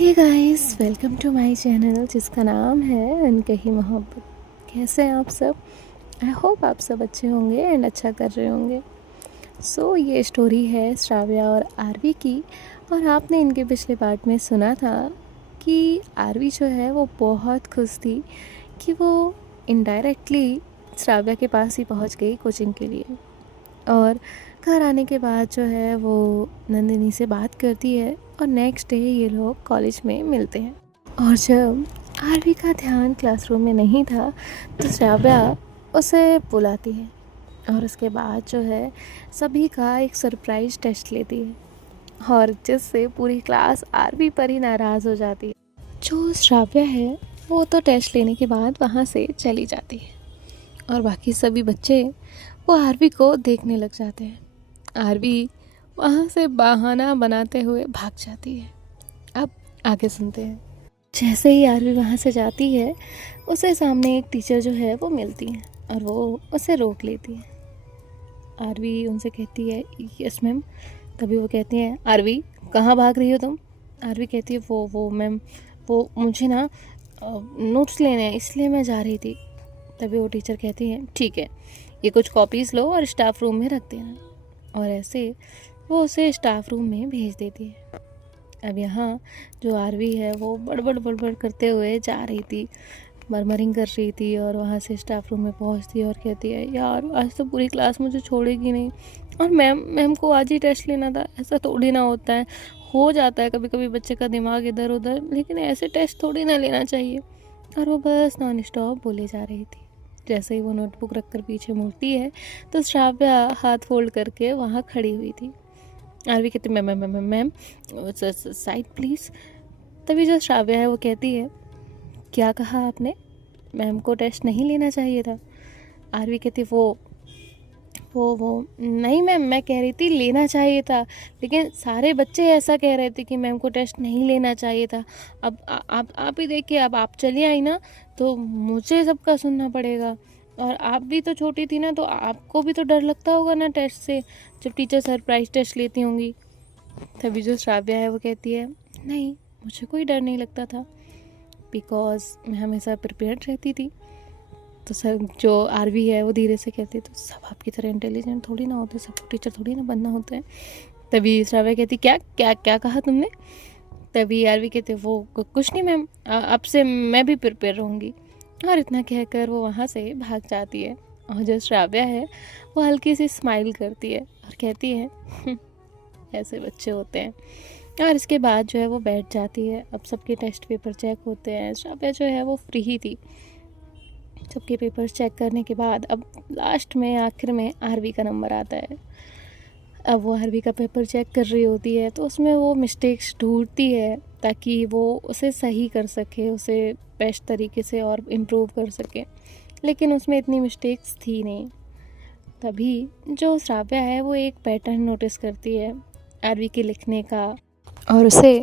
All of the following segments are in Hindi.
Hey guys, welcome to my channel जिसका नाम है अनकही मोहब्बत। कैसे हैं आप सब? आई होप आप सब अच्छे होंगे एंड अच्छा कर रहे होंगे। ये स्टोरी है श्राव्या और आरवी की। और आपने इनके पिछले पार्ट में सुना था कि आरवी जो है वो बहुत खुश थी कि वो इनडायरेक्टली श्राव्या के पास ही पहुंच गई कोचिंग के लिए। और घर आने के बाद जो है वो नंदिनी से बात करती है और नेक्स्ट डे ये लोग कॉलेज में मिलते हैं। और जब आरवी का ध्यान क्लासरूम में नहीं था तो श्राव्या उसे बुलाती है और उसके बाद जो है सभी का एक सरप्राइज टेस्ट लेती है और जिससे पूरी क्लास आरवी पर ही नाराज़ हो जाती है। जो श्राव्या है वो तो टेस्ट लेने के बाद वहाँ से चली जाती है और बाकी सभी बच्चे वो आरवी को देखने लग जाते हैं। आरवी वहाँ से बहाना बनाते हुए भाग जाती है। अब आगे सुनते हैं। जैसे ही आरवी वहाँ से जाती है उसे सामने एक टीचर जो है वो मिलती है और वो उसे रोक लेती है। आरवी उनसे कहती है यस मैम। तभी वो कहती हैं आरवी कहाँ भाग रही हो तुम? आरवी कहती है वो मैम वो मुझे ना नोट्स लेने हैं इसलिए मैं जा रही थी। तभी वो टीचर कहती है ठीक है, ये कुछ कॉपीज़ लो और स्टाफ रूम में रख देना। और ऐसे वो उसे स्टाफ रूम में भेज देती है। अब यहाँ जो आरवी है वो बड़बड़ करते हुए जा रही थी, मरमरिंग कर रही थी और वहाँ से स्टाफ रूम में पहुँचती है और कहती है यार आज तो पूरी क्लास मुझे छोड़ेगी नहीं और मैम को आज ही टेस्ट लेना था। ऐसा थोड़ी ना होता है, हो जाता है कभी कभी बच्चे का दिमाग इधर उधर, लेकिन ऐसे टेस्ट थोड़ी ना लेना चाहिए। और वो बस नॉन स्टॉप बोले जा रही थी। जैसे ही वो नोटबुक रखकर पीछे मुड़ती है तो श्राव्या हाथ फोल्ड करके वहाँ खड़ी हुई थी। आरवी कहती मैम साइड प्लीज़। तभी जो श्राव्या है वो कहती है क्या कहा आपने? मैम को टेस्ट नहीं लेना चाहिए था। आरवी कहती वो नहीं मैम, मैं कह रही थी लेना चाहिए था, लेकिन सारे बच्चे ऐसा कह रहे थे कि मैम को टेस्ट नहीं लेना चाहिए था। अब आप ही देखिए, अब आप चली आई ना तो मुझे सबका सुनना पड़ेगा। और आप भी तो छोटी थी ना, तो आपको भी तो डर लगता होगा ना टेस्ट से, जब टीचर सरप्राइज टेस्ट लेती होंगी। तभी जो श्राव्या है वो कहती है नहीं, मुझे कोई डर नहीं लगता था बिकॉज मैं हमेशा प्रिपेयर्ड रहती थी। तो सर जो आरवी है वो धीरे से कहती है तो सब आपकी तरह इंटेलिजेंट थोड़ी ना होते, सबको टीचर थोड़ी ना बनना होता है। तभी श्राव्या कहती क्या क्या क्या कहा तुमने? तभी आरवी कहते वो कुछ नहीं मैम, अब से मैं भी प्रिपेयर रहूँगी। और इतना कहकर वो वहाँ से भाग जाती है। और जो श्राव्या है वो हल्की सी स्माइल करती है और कहती है ऐसे बच्चे होते हैं। और इसके बाद जो है वो बैठ जाती है। अब सबके टेस्ट पेपर चेक होते हैं। श्राव्या जो है वो फ्री ही थी। सबके पेपर्स चेक करने के बाद अब लास्ट में आखिर में आरवी का नंबर आता है। अब वो आरवी का पेपर चेक कर रही होती है तो उसमें वो मिस्टेक्स ढूंढती है ताकि वो उसे सही कर सके, उसे बेस्ट तरीके से और इम्प्रूव कर सके, लेकिन उसमें इतनी मिस्टेक्स थी नहीं। तभी जो श्राव्या है वो एक पैटर्न नोटिस करती है आरवी के लिखने का और उसे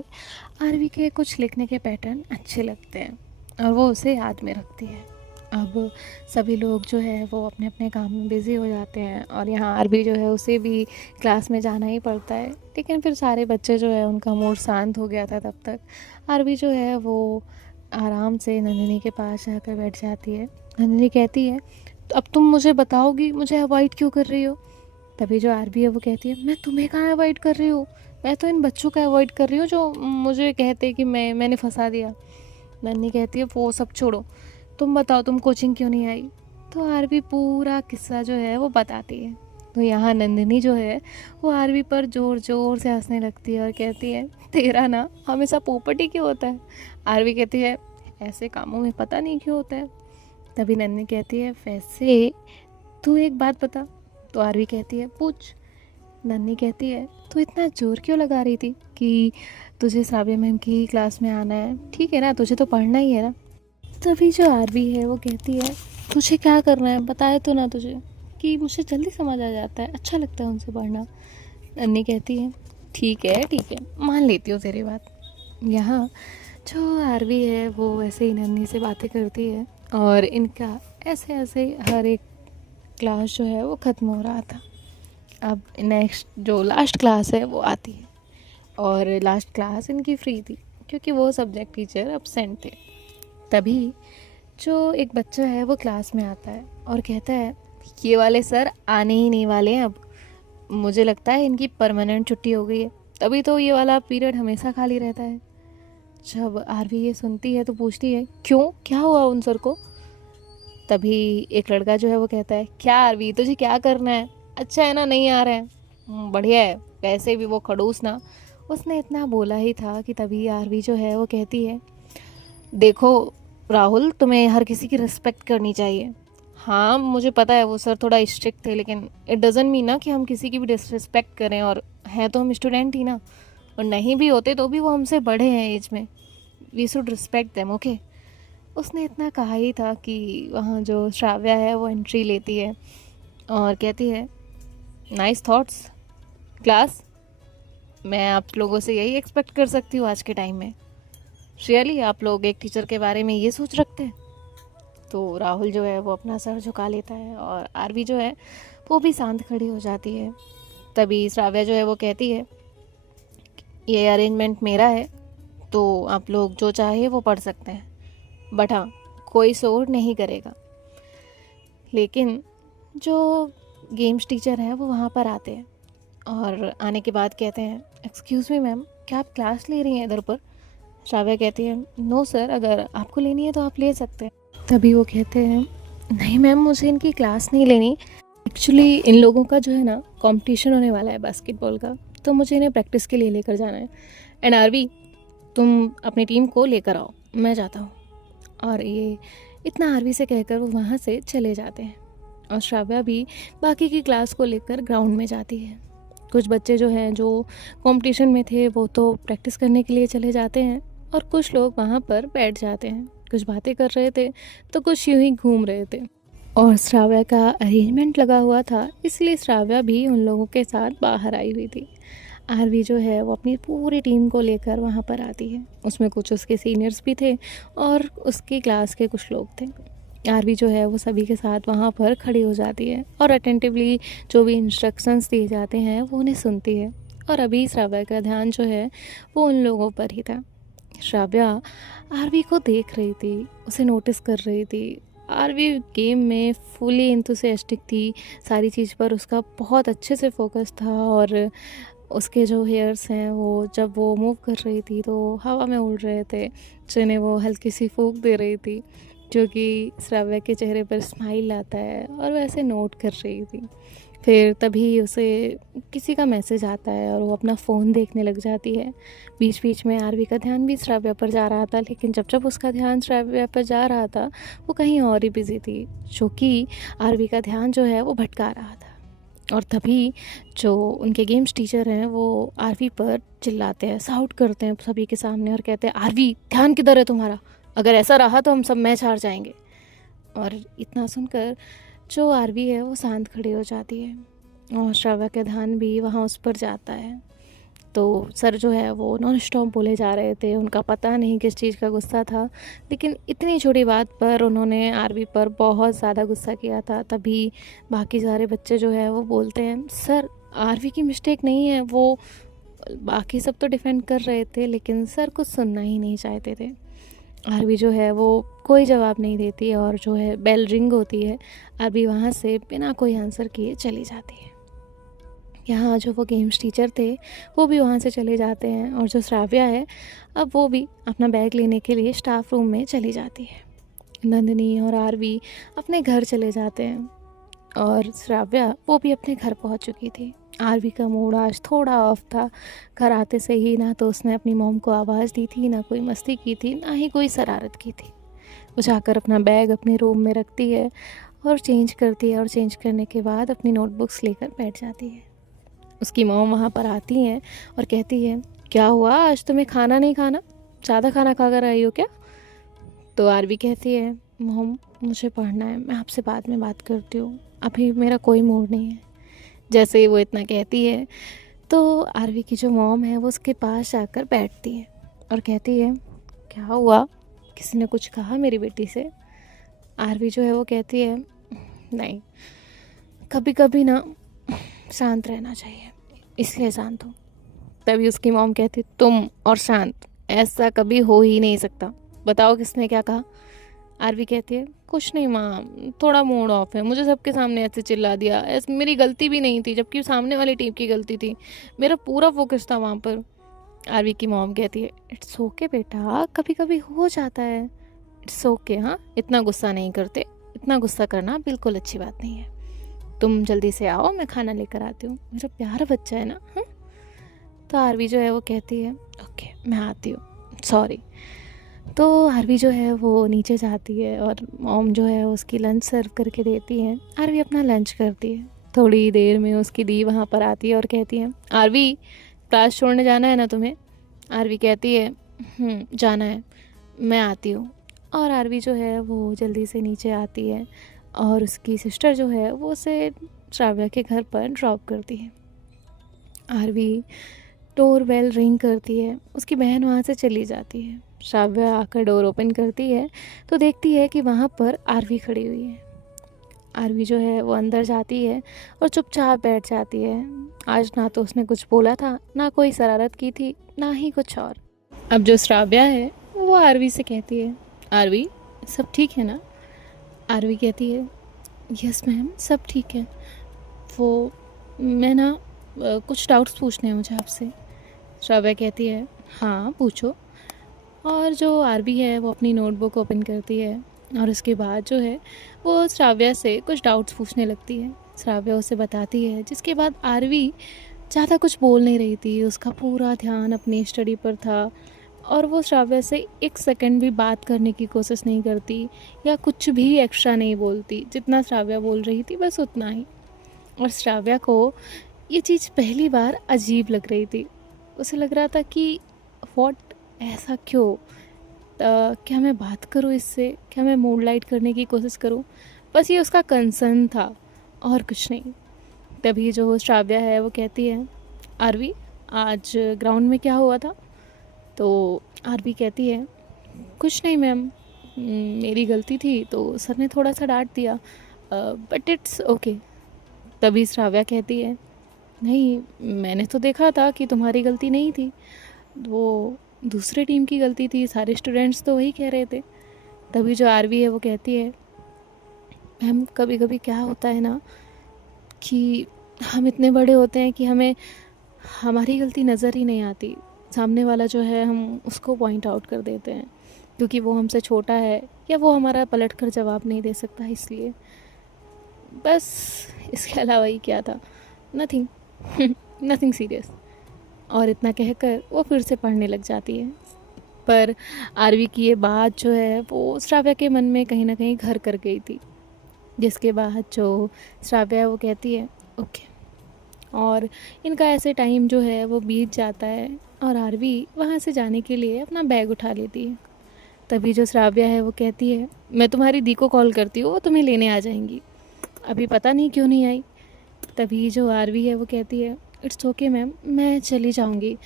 आरवी के कुछ लिखने के पैटर्न अच्छे लगते हैं और वो उसे याद में रखती है। अब सभी लोग जो है वो अपने अपने काम में बिज़ी हो जाते हैं और यहाँ आरवी जो है उसे भी क्लास में जाना ही पड़ता है। लेकिन फिर सारे बच्चे जो है उनका मूड शांत हो गया था तब तक। आरवी जो है वो आराम से नंदिनी के पास जाकर बैठ जाती है। नंदिनी कहती है तो अब तुम मुझे बताओगी मुझे अवॉइड क्यों कर रही हो? तभी जो आरवी है वो कहती है मैं तुम्हें कहाँ अवॉइड कर रही हूँ, मैं तो इन बच्चों का अवॉइड कर रही हूँ जो मुझे कहते कि मैंने फंसा दिया। नन्नी कहती है वो सब छोड़ो, तुम बताओ तुम कोचिंग क्यों नहीं आई? तो आरवी पूरा किस्सा जो है वो बताती है। तो यहाँ नंदिनी जो है वो आरवी पर ज़ोर ज़ोर से हंसने लगती है और कहती है तेरा ना हमेशा पोपट ही क्यों होता है? आरवी कहती है ऐसे कामों में पता नहीं क्यों होता है। तभी नंदिनी कहती है वैसे तू एक बात बता। तो आरवी कहती है पूछ। नन्नी कहती है तू इतना जोर क्यों लगा रही थी कि तुझे श्राव्या मैम की क्लास में आना है? ठीक है ना, तुझे तो पढ़ना ही है ना। तभी जो आरवी है वो कहती है तुझे क्या करना है बताए तो ना तुझे, कि मुझे जल्दी समझ आ जाता है, अच्छा लगता है उनसे पढ़ना। नन्नी कहती है ठीक है मान लेती हूँ तेरी बात। यहाँ जो आरवी है वो ऐसे ही नन्नी से बातें करती है और इनका ऐसे ऐसे हर एक क्लास जो है वो ख़त्म हो रहा था। अब नेक्स्ट जो लास्ट क्लास है वो आती है और लास्ट क्लास इनकी फ्री थी। क्योंकि वो सब्जेक्ट टीचर एब्सेंट थे। तभी जो एक बच्चा है वो क्लास में आता है और कहता है ये वाले सर आने ही नहीं वाले हैं, अब मुझे लगता है इनकी परमानेंट छुट्टी हो गई है, तभी तो ये वाला पीरियड हमेशा खाली रहता है। जब आरवी ये सुनती है तो पूछती है क्यों, क्या हुआ उन सर को। तभी एक लड़का जो है वो कहता है क्या आरवी तुझे क्या करना है, अच्छा है ना नहीं आ रहे हैं, बढ़िया है, वैसे भी वो खड़ूस ना। उसने इतना बोला ही था कि तभी आरवी जो है वो कहती है देखो राहुल, तुम्हें हर किसी की रिस्पेक्ट करनी चाहिए। हाँ मुझे पता है वो सर थोड़ा स्ट्रिक्ट थे, लेकिन इट डज़ंट मीन ना कि हम किसी की भी डिसरिस्पेक्ट करें, और हैं तो हम स्टूडेंट ही ना, और नहीं भी होते तो भी वो हमसे बड़े हैं एज में, we should respect them okay. उसने इतना कहा ही था कि वहाँ जो श्राव्या है वो एंट्री लेती है और कहती है नाइस थॉट्स क्लास, मैं आप लोगों से यही एक्सपेक्ट कर सकती हूँ आज के टाइम में, रियली आप लोग एक टीचर के बारे में ये सोच रखते हैं। तो राहुल जो है वो अपना सर झुका लेता है और आरवी जो है वो भी शांत खड़ी हो जाती है। तभी श्राव्या जो है वो कहती है ये अरेंजमेंट मेरा है, तो आप लोग जो चाहे वो पढ़ सकते हैं, बट हाँ कोई शोर नहीं करेगा। लेकिन जो गेम्स टीचर हैं वो वहाँ पर आते हैं और आने के बाद कहते हैं एक्सक्यूज़ मी मैम, क्या आप क्लास ले रही हैं इधर पर। श्राव्या कहती है नो सर, अगर आपको लेनी है तो आप ले सकते हैं। तभी वो कहते हैं नहीं मैम, मुझे इनकी क्लास नहीं लेनी, एक्चुअली इन लोगों का जो है ना कंपटीशन होने वाला है बास्केटबॉल का, तो मुझे इन्हें प्रैक्टिस के लिए लेकर जाना है, एंड आरवी तुम अपनी टीम को लेकर आओ, मैं जाता हूँ। और ये इतना आरवी से कहकर वो वहाँ से चले जाते हैं और श्राव्या भी बाकी की क्लास को लेकर ग्राउंड में जाती है। कुछ बच्चे जो हैं जो कंपटीशन में थे वो तो प्रैक्टिस करने के लिए चले जाते हैं और कुछ लोग वहाँ पर बैठ जाते हैं, कुछ बातें कर रहे थे तो कुछ यूं ही घूम रहे थे। और श्राव्या का अरेंजमेंट लगा हुआ था, इसलिए श्राव्या भी उन लोगों के साथ बाहर आई हुई थी। आरवी जो है वो अपनी पूरी टीम को लेकर वहाँ पर आती है, उसमें कुछ उसके सीनियर्स भी थे और उसकी क्लास के कुछ लोग थे। आरवी जो है वो सभी के साथ वहाँ पर खड़ी हो जाती है और अटेंटिवली जो भी इंस्ट्रक्शंस दिए जाते हैं वो उन्हें सुनती है। और अभी श्राव्या का ध्यान जो है वो उन लोगों पर ही था। श्राव्या आरवी को देख रही थी, उसे नोटिस कर रही थी। आरवी गेम में फुली इंथुसियास्टिक थी, सारी चीज़ पर उसका बहुत अच्छे से फोकस था और उसके जो हेयर्स हैं वो जब वो मूव कर रही थी तो हवा में उड़ रहे थे, जिन्हें वो हल्की सी फूंक दे रही थी, जो कि श्राव्या के चेहरे पर स्माइल लाता है और वैसे नोट कर रही थी। फिर तभी उसे किसी का मैसेज आता है और वो अपना फ़ोन देखने लग जाती है। बीच बीच में आरवी का ध्यान भी श्राव्या पर जा रहा था, लेकिन जब जब उसका ध्यान श्राव्या पर जा रहा था वो कहीं और ही बिजी थी, जो कि आरवी का ध्यान जो है वो भटका रहा था। और तभी जो उनके गेम्स टीचर हैं वो आरवी पर चिल्लाते हैं, साउट करते हैं सभी के सामने और कहते हैं आरवी ध्यान किधर है तुम्हारा, अगर ऐसा रहा तो हम सब मैच हार जाएंगे। और इतना सुनकर जो आरवी है वो शांत खड़ी हो जाती है और श्राव्या का ध्यान भी वहाँ उस पर जाता है। तो सर जो है वो नॉन स्टॉप बोले जा रहे थे, उनका पता नहीं किस चीज़ का गुस्सा था, लेकिन इतनी छोटी बात पर उन्होंने आरवी पर बहुत ज़्यादा गुस्सा किया था। तभी बाकी सारे बच्चे जो है वो बोलते हैं सर आरवी की मिस्टेक नहीं है, वो बाकी सब तो डिफेंड कर रहे थे लेकिन सर कुछ सुनना ही नहीं चाहते थे। आरवी जो है वो कोई जवाब नहीं देती और जो है बेल रिंग होती है, आरवी वहाँ से बिना कोई आंसर किए चली जाती है। यहाँ जो वो गेम्स टीचर थे वो भी वहाँ से चले जाते हैं और जो श्राव्या है अब वो भी अपना बैग लेने के लिए स्टाफ रूम में चली जाती है। नंदिनी और आरवी अपने घर चले जाते हैं और श्राव्या वो भी अपने घर पहुँच चुकी थी। आरवी का मूड आज थोड़ा ऑफ था। घर आते से ही ना तो उसने अपनी मॉम को आवाज़ दी थी, ना कोई मस्ती की थी, ना ही कोई शरारत की थी। वो जाकर अपना बैग अपने रूम में रखती है और चेंज करती है और चेंज करने के बाद अपनी नोटबुक्स लेकर बैठ जाती है। उसकी मॉम वहाँ पर आती हैं और कहती है क्या हुआ, आज तुम्हें खाना नहीं खाना, ज़्यादा खाना खा कर आई हो क्या। तो आरवी कहती है मॉम मुझे पढ़ना है, मैं आपसे बाद में बात करती हूँ, अभी मेरा कोई मूड नहीं है। जैसे ही वो इतना कहती है तो आरवी की जो मॉम है वो उसके पास जाकर बैठती है और कहती है क्या हुआ, किसी ने कुछ कहा मेरी बेटी से। आरवी जो है वो कहती है नहीं, कभी कभी ना शांत रहना चाहिए, इसलिए शांत हो। तभी उसकी मॉम कहती तुम और शांत ऐसा कभी हो ही नहीं सकता, बताओ किसने क्या कहा। आरवी कहती है कुछ नहीं माँ, थोड़ा मूड ऑफ है, मुझे सबके सामने ऐसे चिल्ला दिया, ऐसे मेरी गलती भी नहीं थी, जबकि सामने वाली टीम की गलती थी, मेरा पूरा फोकस था वहाँ पर। आरवी की मॉम कहती है इट्स ओके बेटा, कभी कभी हो जाता है, इट्स ओके, हाँ इतना गुस्सा नहीं करते, इतना गुस्सा करना बिल्कुल अच्छी बात नहीं है। तुम जल्दी से आओ, मैं खाना लेकर आती हूँ, मेरा प्यारा बच्चा है ना। हाँ, तो आरवी जो है वो कहती है ओके मैं आती हूँ, सॉरी। तो आरवी जो है वो नीचे जाती है और मॉम जो है उसकी लंच सर्व करके देती है। आरवी अपना लंच करती है, थोड़ी देर में उसकी दी वहाँ पर आती है और कहती है आरवी क्लास छोड़ने जाना है ना तुम्हें। आरवी कहती है जाना है, मैं आती हूँ। और आरवी जो है वो जल्दी से नीचे आती है और उसकी सिस्टर जो है वो उसे श्राव्या के घर पर ड्रॉप करती है। आरवी डोर बेल रिंग करती है, उसकी बहन वहाँ से चली जाती है। श्राव्या आकर डोर ओपन करती है तो देखती है कि वहाँ पर आरवी खड़ी हुई है। आरवी जो है वो अंदर जाती है और चुपचाप बैठ जाती है। आज ना तो उसने कुछ बोला था, ना कोई शरारत की थी, ना ही कुछ और। अब जो श्राव्या है वो आरवी से कहती है आरवी सब ठीक है ना। आरवी कहती है यस मैम सब ठीक है, वो मैं ना कुछ डाउट्स पूछने हैं मुझे आपसे। श्राव्या कहती है हाँ पूछो। और जो आरवी है वो अपनी नोटबुक ओपन करती है और उसके बाद जो है वो श्राव्या से कुछ डाउट्स पूछने लगती है। श्राव्या उसे बताती है, जिसके बाद आरवी ज़्यादा कुछ बोल नहीं रही थी, उसका पूरा ध्यान अपनी स्टडी पर था और वो श्राव्या से एक सेकंड भी बात करने की कोशिश नहीं करती या कुछ भी एक्स्ट्रा नहीं बोलती। जितना श्राव्या बोल रही थी बस उतना ही। और श्राव्या को ये चीज़ पहली बार अजीब लग रही थी। उसे लग रहा था कि व्हाट, ऐसा क्यों, क्या मैं बात करूँ इससे, क्या मैं मूड लाइट करने की कोशिश करूँ, बस ये उसका कंसर्न था और कुछ नहीं। तभी जो श्राव्या है वो कहती है आरवी आज ग्राउंड में क्या हुआ था। तो आरवी कहती है कुछ नहीं मैम, मेरी गलती थी तो सर ने थोड़ा सा डांट दिया, बट इट्स ओके। तभी श्राव्या कहती है नहीं मैंने तो देखा था कि तुम्हारी गलती नहीं थी, वो दूसरे टीम की गलती थी, सारे स्टूडेंट्स तो वही कह रहे थे। तभी जो आरवी है वो कहती है मैम कभी कभी क्या होता है ना कि हम इतने बड़े होते हैं कि हमें हमारी गलती नज़र ही नहीं आती, सामने वाला जो है हम उसको पॉइंट आउट कर देते हैं क्योंकि वो हमसे छोटा है या वो हमारा पलट कर जवाब नहीं दे सकता, इसलिए बस, इसके अलावा ही क्या था, नथिंग नथिंग सीरियस। और इतना कहकर वो फिर से पढ़ने लग जाती है। पर आरवी की ये बात जो है वो श्राव्या के मन में कहीं ना कहीं घर कर गई थी, जिसके बाद जो श्राव्या है वो कहती है ओके। और इनका ऐसे टाइम जो है वो बीत जाता है और आरवी वहाँ से जाने के लिए अपना बैग उठा लेती है। तभी जो श्राव्या है वो कहती है मैं तुम्हारी दी को कॉल करती हूँ, वो तुम्हें लेने आ जाएंगी, अभी पता नहीं क्यों नहीं आई। तभी जो आरवी है वो कहती है इट्स ओके मैम, मैं चली जाऊँगी।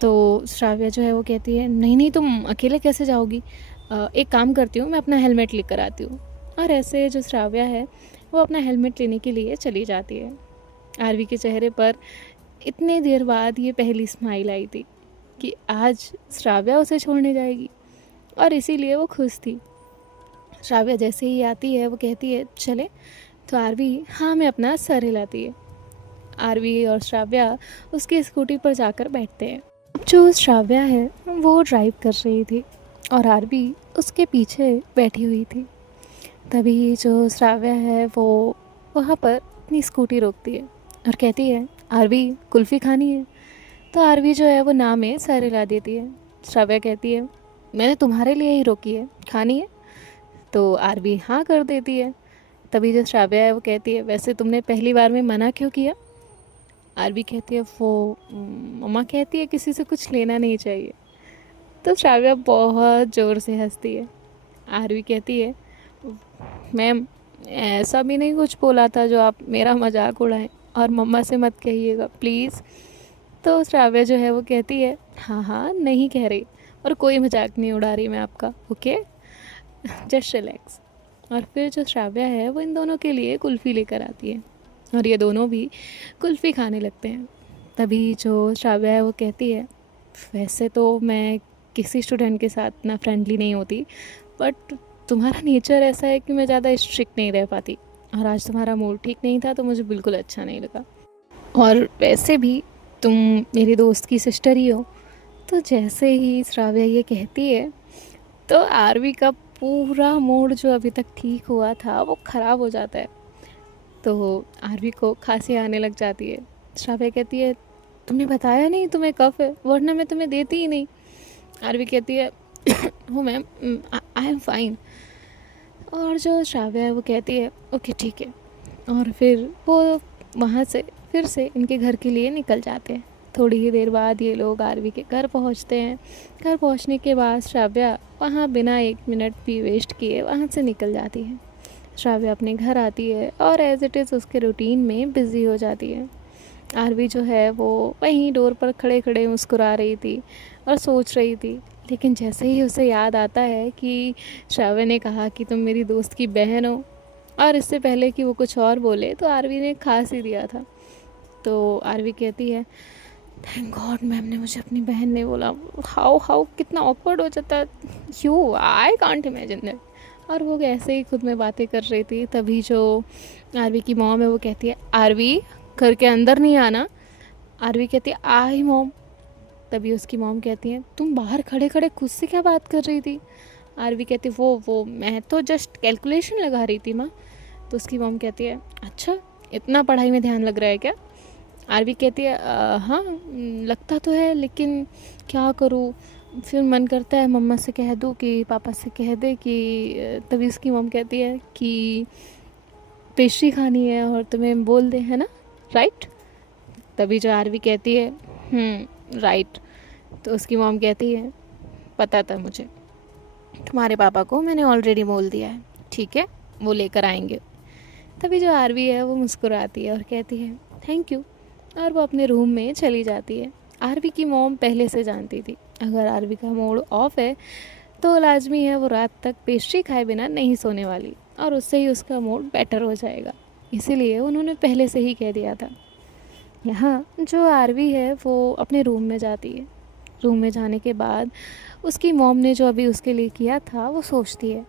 तो श्राव्या जो है वो कहती है नहीं नहीं तुम अकेले कैसे जाओगी, एक काम करती हूँ मैं अपना हेलमेट लेकर आती हूँ। और ऐसे जो श्राव्या है वो अपना हेलमेट लेने के लिए चली जाती है। आरवी के चेहरे पर इतने देर बाद ये पहली स्माइल आई थी कि आज श्राव्या उसे छोड़ने जाएगी और इसीलिए वो खुश थी। श्राव्या जैसे ही आती है वो कहती है चले, तो आरवी हाँ मैं अपना सर हिलाती है। आरवी और श्राव्या उसकी स्कूटी पर जाकर बैठते हैं। जो श्राव्या है वो ड्राइव कर रही थी और आरवी उसके पीछे बैठी हुई थी। तभी जो श्राव्या है वो वहाँ पर अपनी स्कूटी रोकती है और कहती है आरवी कुल्फ़ी खानी है। तो आरवी जो है वो ना में सर हिला देती है। श्राव्या कहती है मैंने तुम्हारे लिए ही रोकी है, खानी है। तो आरवी हाँ कर देती है। तभी जो श्राव्या है वो कहती है वैसे तुमने पहली बार में मना क्यों किया। आरवी कहती है वो मम्मा कहती है किसी से कुछ लेना नहीं चाहिए। तो श्राव्या बहुत ज़ोर से हंसती है। आरवी कहती है मैम ऐसा भी नहीं कुछ बोला था जो आप मेरा मजाक उड़ाएं, और मम्मा से मत कहिएगा प्लीज़। तो श्राव्या जो है वो कहती है हाँ हाँ नहीं कह रही और कोई मजाक नहीं उड़ा रही मैं आपका, ओके जस्ट रिलैक्स। और फिर जो श्राव्या है वो इन दोनों के लिए कुल्फ़ी लेकर आती है और ये दोनों भी कुल्फ़ी खाने लगते हैं। तभी जो श्राव्या है वो कहती है वैसे तो मैं किसी स्टूडेंट के साथ ना फ्रेंडली नहीं होती, बट तुम्हारा नेचर ऐसा है कि मैं ज़्यादा स्ट्रिक्ट नहीं रह पाती, और आज तुम्हारा मूड ठीक नहीं था तो मुझे बिल्कुल अच्छा नहीं लगा। और वैसे भी तुम मेरी दोस्त की सिस्टर ही हो। तो जैसे ही श्राव्या ये कहती है तो आरवी का पूरा मूड जो अभी तक ठीक हुआ था वो ख़राब हो जाता है। तो आरवी को खांसी आने लग जाती है। श्राव्या कहती है तुमने बताया नहीं तुम्हें कफ है, वरना मैं तुम्हें देती ही नहीं। आरवी कहती है हो मैम, आई एम फाइन। और जो श्राव्या है वो कहती है ओके ठीक है, और फिर वो वहाँ से फिर से इनके घर के लिए निकल जाते हैं। थोड़ी ही देर बाद ये लोग आरवी के घर पहुँचते हैं। घर पहुँचने के बाद श्राव्या वहाँ बिना 1 मिनट भी वेस्ट किए वहाँ से निकल जाती है। श्राव्या अपने घर आती है और एज इट इज़ उसके रूटीन में बिज़ी हो जाती है। आरवी जो है वो वहीं डोर पर खड़े खड़े मुस्कुरा रही थी और सोच रही थी, लेकिन जैसे ही उसे याद आता है कि श्राव्या ने कहा कि तुम मेरी दोस्त की बहन हो, और इससे पहले कि वो कुछ और बोले तो आरवी ने खास ही दिया था। तो आरवी कहती है थैंक गॉड मैम ने मुझे अपनी बहन ने बोला। हाउ कितना ऑकवर्ड हो जाता है, you I can't imagine that. और वो ऐसे ही खुद में बातें कर रही थी, तभी जो आरवी की मॉम है वो कहती है आरवी घर के अंदर नहीं आना। आरवी कहती है आई मॉम। तभी उसकी मॉम कहती है तुम बाहर खड़े खड़े खुद से क्या बात कर रही थी। आरवी कहती है वो मैं तो जस्ट कैलकुलेशन लगा रही थी माँ। तो उसकी मॉम कहती है अच्छा इतना पढ़ाई में ध्यान लग रहा है क्या। आरवी कहती है हाँ लगता तो है, लेकिन क्या करूँ, फिर मन करता है मम्मा से कह दूँ कि पापा से कह दे कि। तभी उसकी मॉम कहती है कि पेस्ट्री खानी है और तुम्हें बोल दे, है ना, राइट। तभी जो आरवी कहती है राइट। तो उसकी मॉम कहती है पता था मुझे, तुम्हारे पापा को मैंने ऑलरेडी बोल दिया है, ठीक है वो लेकर आएंगे। तभी जो आरवी है वो मुस्कुराती है और कहती है थैंक यू, और वो अपने रूम में चली जाती है। आरवी की मॉम पहले से जानती थी अगर आरवी का मूड ऑफ है तो लाजमी है वो रात तक पेस्ट्री खाए बिना नहीं सोने वाली, और उससे ही उसका मूड बेटर हो जाएगा। इसीलिए उन्होंने पहले से ही कह दिया था। यहाँ जो आरवी है वो अपने रूम में जाती है। रूम में जाने के बाद उसकी मॉम ने जो अभी उसके लिए किया था वो सोचती है,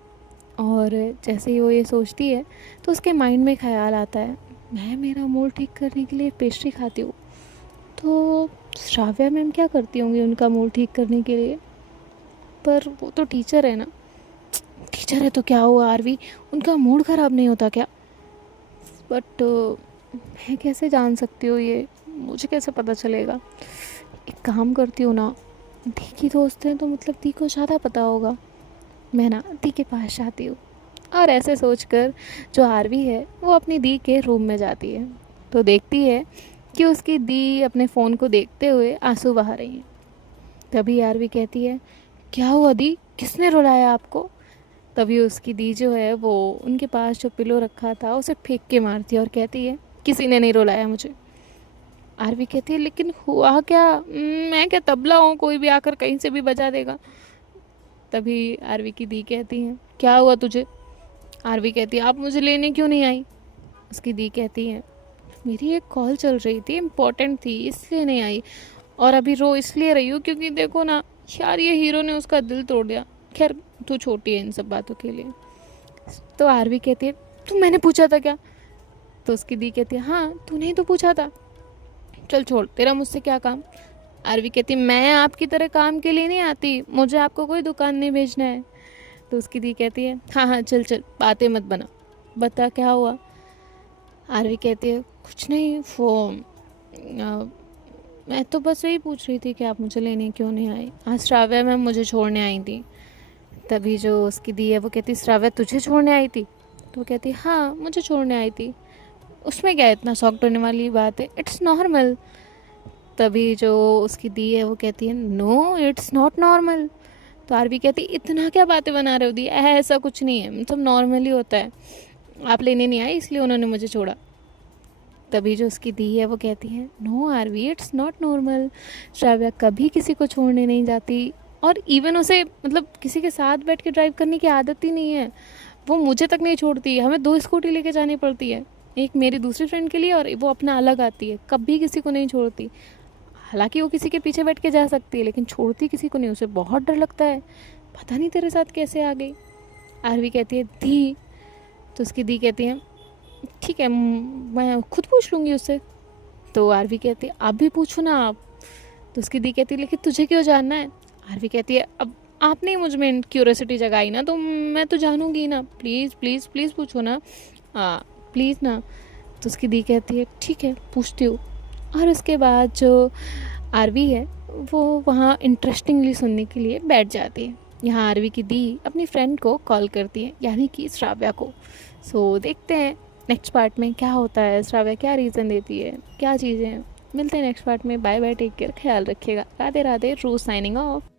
और जैसे ही वो ये सोचती है तो उसके माइंड में ख्याल आता है मैं मेरा मूड ठीक करने के लिए पेस्ट्री खाती हूँ, तो श्राव्या मैम क्या करती होंगी उनका मूड ठीक करने के लिए। पर वो तो टीचर है ना। टीचर है तो क्या हुआ आरवी, उनका मूड ख़राब नहीं होता क्या। बट मैं कैसे जान सकती हूँ ये, मुझे कैसे पता चलेगा। एक काम करती हूँ ना, दी की दोस्त है तो मतलब दी को ज़्यादा पता होगा, मैं ना दी के पास जाती हूँ। और ऐसे सोचकर जो आरवी है वो अपनी दी के रूम में जाती है तो देखती है कि उसकी दी अपने फ़ोन को देखते हुए आंसू बहा रही है। तभी आरवी कहती है क्या हुआ दी, किसने रुलाया आपको। तभी उसकी दी जो है वो उनके पास जो पिलो रखा था उसे फेंक के मारती है और कहती है किसी ने नहीं रुलाया मुझे। आरवी कहती है लेकिन हुआ क्या, मैं क्या तबला हूँ कोई भी आकर कहीं से भी बजा देगा। तभी आरवी की दी कहती है क्या हुआ तुझे। आरवी कहती है आप मुझे लेने क्यों नहीं आई। उसकी दी कहती है मेरी एक कॉल चल रही थी, इम्पोर्टेंट थी, इसलिए नहीं आई, और अभी रो इसलिए रही हूँ क्योंकि देखो ना यार ये हीरो ने उसका दिल तोड़ दिया। खैर तू छोटी है इन सब बातों के लिए। तो आरवी कहती है तुम मैंने पूछा था क्या। तो उसकी दी कहती है हाँ तूने ही तो पूछा था, चल छोड़ तेरा मुझसे क्या काम। आरवी कहती है मैं आपकी तरह काम के लिए नहीं आती, मुझे आपको कोई दुकान नहीं भेजना है। तो उसकी दी कहती है हाँ चल चल बातें मत बना, बता क्या हुआ। आरवी कहती है कुछ नहीं, वो मैं तो बस यही पूछ रही थी कि आप मुझे लेने क्यों नहीं आई, आज श्राव्या मैम मुझे छोड़ने आई थी। तभी जो उसकी दी है वो कहती श्राव्या तुझे छोड़ने आई थी। तो वो कहती हाँ मुझे छोड़ने आई थी, उसमें क्या इतना शॉक्ड होने वाली बात है, इट्स नॉर्मल। तभी जो उसकी दी है वो कहती है नो इट्स नॉट नॉर्मल। तो आरवी कहती इतना क्या बातें बना रहे हो दी, ऐसा कुछ नहीं है, मतलब नॉर्मली होता है, आप लेने नहीं आए इसलिए उन्होंने मुझे छोड़ा। तभी जो उसकी दी है वो कहती है no Aarvi it's not normal, Shravya कभी किसी को छोड़ने नहीं जाती, और इवन उसे मतलब किसी के साथ बैठ के ड्राइव करने की आदत ही नहीं है, वो मुझे तक नहीं छोड़ती, हमें 2 स्कूटी लेके जानी पड़ती है, एक मेरी दूसरी फ्रेंड के लिए और वो अपना अलग आती है, कभी किसी को नहीं छोड़ती। हालांकि वो किसी के पीछे बैठ के जा सकती है, लेकिन छोड़ती किसी को नहीं, उसे बहुत डर लगता है। पता नहीं तेरे साथ कैसे आ गई। आरवी कहती है दी। तो उसकी दी कहती है ठीक है, मैं खुद पूछ लूँगी उससे। तो आरवी कहती है आप भी पूछो ना आप। तो उसकी दी कहती है लेकिन तुझे क्यों जानना है। आरवी कहती है अब आपने ही मुझ में क्यूरियोसिटी जगाई ना, तो मैं तो जानूंगी ना, प्लीज़ प्लीज़ प्लीज़ पूछो ना, प्लीज़ ना। तो उसकी दी कहती है ठीक है पूछती हूँ। और उसके बाद जो आरवी है वो वहाँ इंटरेस्टिंगली सुनने के लिए बैठ जाती है। यहाँ आरवी की दी अपनी फ्रेंड को कॉल करती है, यानी कि श्राव्या को। सो देखते हैं नेक्स्ट पार्ट में क्या होता है, श्राव्या क्या रीज़न देती है, क्या चीज़ें हैं। मिलते हैं नेक्स्ट पार्ट में। बाय बाय, टेक केयर, ख्याल रखिएगा। राधे राधे, रोज साइनिंग ऑफ।